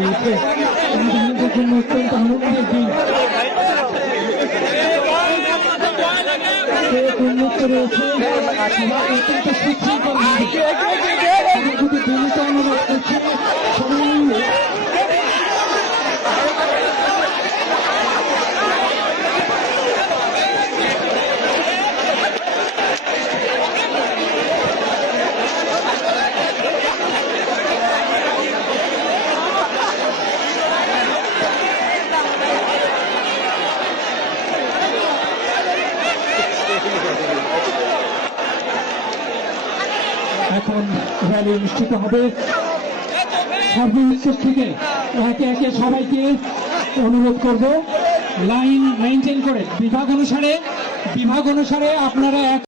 রয়েছে এখন র্যালি অনুষ্ঠিত হবে। সর্বোচ্চ থেকে একে একে সবাইকে অনুরোধ করব লাইন মেনটেন করে। বিভাগ অনুসারে বিভাগ অনুসারে আপনারা এক